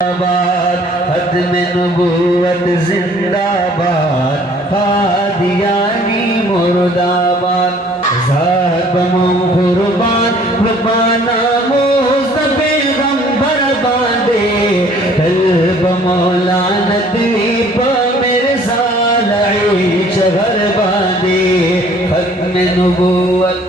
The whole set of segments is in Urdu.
آباد ختم نبوت زندہ باد قادیانی مرد آباد ذات بمم قربان ربانا موز پیغمبر باندے قلب مولا ندوی پا مرزا لعی چغر باندے ختم نبوت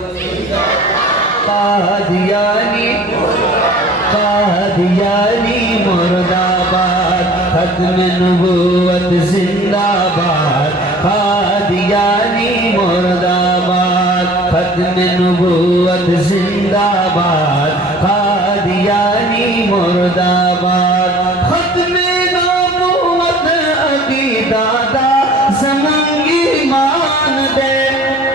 قادیانی مرد آباد ختم نبوت زندہ باد قادیانی مرد آباد ختم نبوت زندہ باد قادیانی مرد آباد ختم نبوت عقیدہ زمان ایمان دے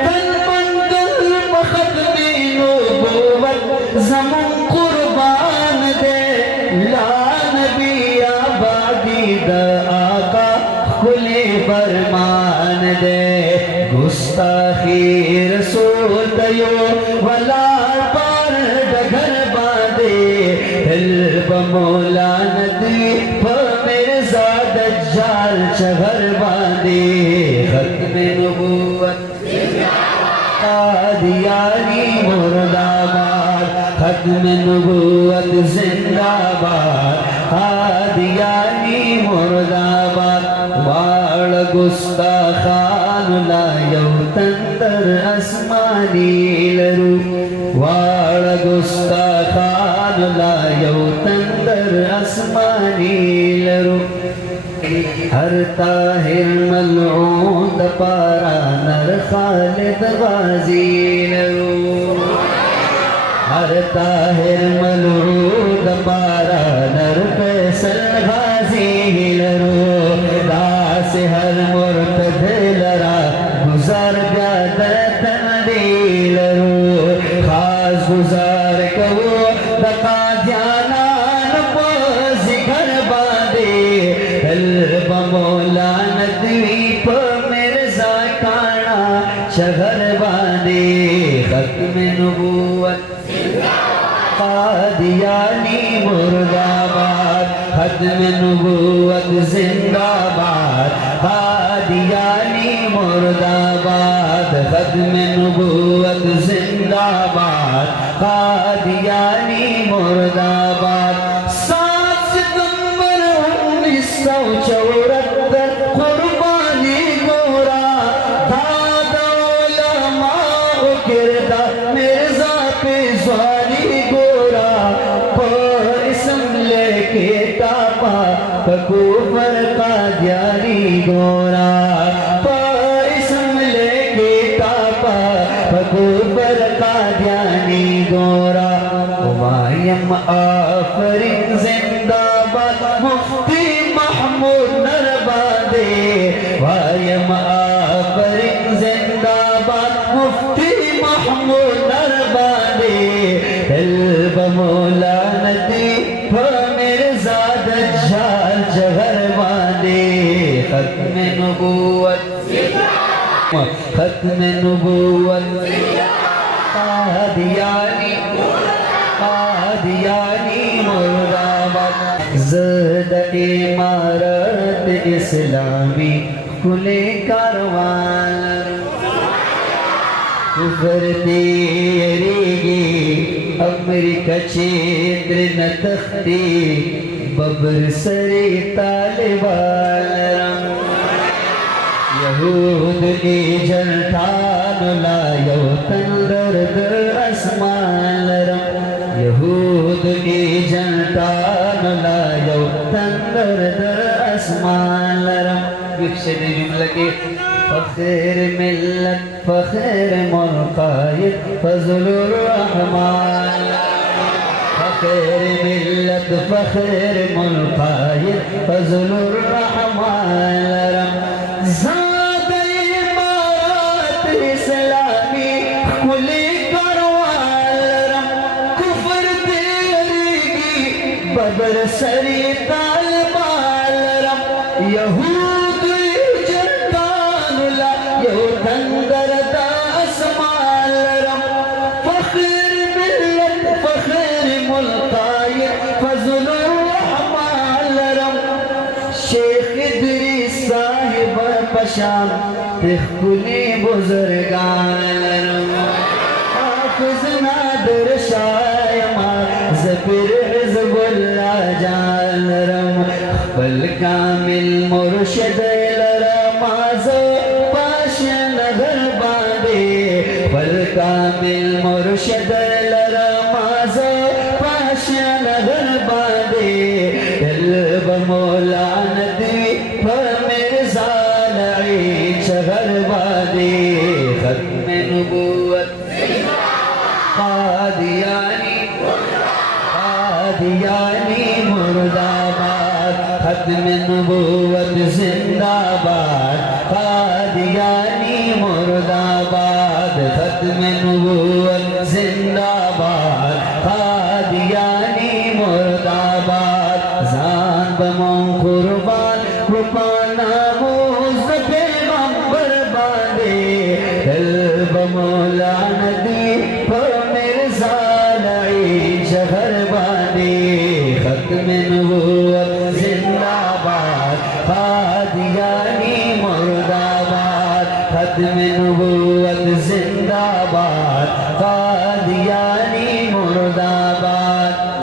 تن من قلب ختم نبوت زمان قربان دے لا نبی آبادی دا آقا کھلے فرمان دے گستاخی رسول دیو ولار پار ڈگر باندے حلب مولا ندی مرزا دجال چغر باندے ختم نبوت قادیانی مرد آباد ختم نبوت زندہ باد قادیانی مرد آباد واڑ گستاخان لا یو تندر اسمانی لرو واڑ گستاخان لا یو تندر اسمانی لرو ہر طاہر ملعون دا پارا نر خالد غازی لرو ہر طاہر ملعون دا پارا نر فیصل غازی لرو دا سے ہر مرتد لرا گزار بیاد تندی لرو خاص گزار کو دا قادیانا نپوز گھر باندے قلب مولا ندوی پا مرزا کانا شغر باندے ختم نبوت قادیانی مرد آباد ختم نبوت زندہ باد قادیانی مرد آباد ختم نبوت زندہ باد قادیانی مرد آباد 7 ستمبر 1974 قربانی گورا دادا علماء کردہ مرزا پیزوانی گورا اسم لے کے تاپا کفر قادیانی گورا اسم لے کے تاپا کفر قادیانی گورا وائم آفرین زندہ باد مفتی محمود نربادے وائم آفرین زندہ باد مفتی محمود نربادے قلب مولا ندی مرزا دجال جغر باندے ختم نبوت ختم نبوت قادیانی مرد آباد زد امارت اسلامی کھلے کاروان کفر تیریگی امریکہ چیندر نتختی ببر سری طالبان یہود ای جلتان لا یو تندر در اسمان لرم یہود ای جلتان لا یو تندر در اسمان لرم بکشد جملہ کے فخر ملت فخر منقائد فضل الرحمن فخر ملت فخر منقائد فضل الرحمن لرم زاد امارت اسلامی کھلی کروان لرم کفر تیریگی ببر سری طالبان لرم یہود جنتان لا یو تندر دا اسمان لرم فخر ملت فخر ملقائد فضل الرحمن پشان تخلی بزرگان حافظ نادر شایما زفر حزب اللہ جانرم بل کامل مرشد لرماز پاش نگر باندے بل کامل مرشد لرماز پاش نگر باندے دل بمولا ندوی فمرزا لعی شغر باندے ختم نبوت قادیانی قادیانی مرداباد ختم نبوت زندہ باد قادیانی مرداباد ختم نبوت زندہ باد قادیانی مرداباد زان بمون قربان قربانا موز پیغمبر باندے دل بمولا ندی مرزا لعی شہر باندے ختم نبوت زندہ باد قادیانی مرداباد ختم نبوت زندہ باد قادیانی مرداباد